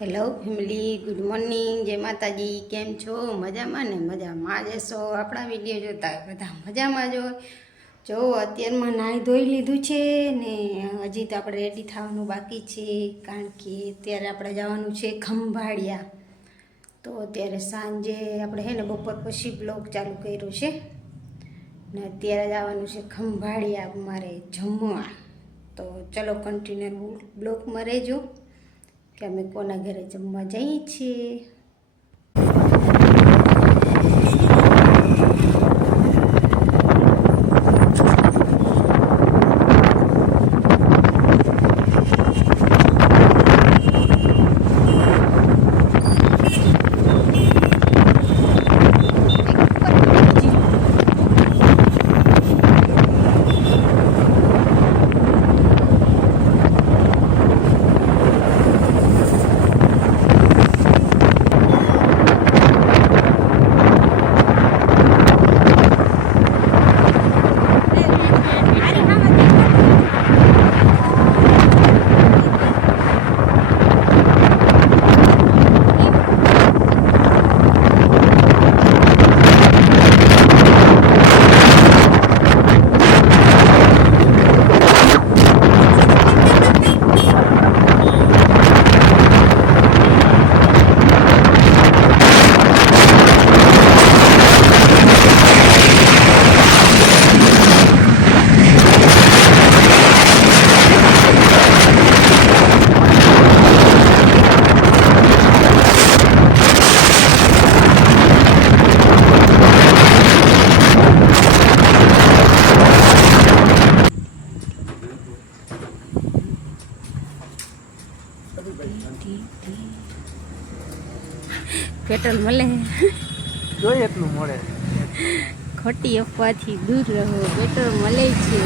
Hello family, good morning, જય માતાજી. કેમ છો? મજામાં ને? મજામાં જ હશો. આપણા વિડીયો જોતા બધા મજામાં જો અત્યારમાં નાહી ધોઈ લીધું છે ને હજી તો આપણે રેડી થવાનું બાકી છે, કારણ કે અત્યારે આપણે જવાનું છે ખંભાળિયા. તો અત્યારે સાંજે આપણે ને બપોર પછી બ્લોગ ચાલુ કર્યો છે ને અત્યારે જવાનું છે ખંભાળિયા મારે જમવા. તો ચલો કન્ટિન્યુ બ્લોગમાં રહેજો કે અમે કોના ઘરે જમવા જઈએ છીએ. પેટ્રોલ મળે જોઈએ એટલું મળે, ખોટી અફવાથી દૂર રહો, પેટ્રોલ મળે છે.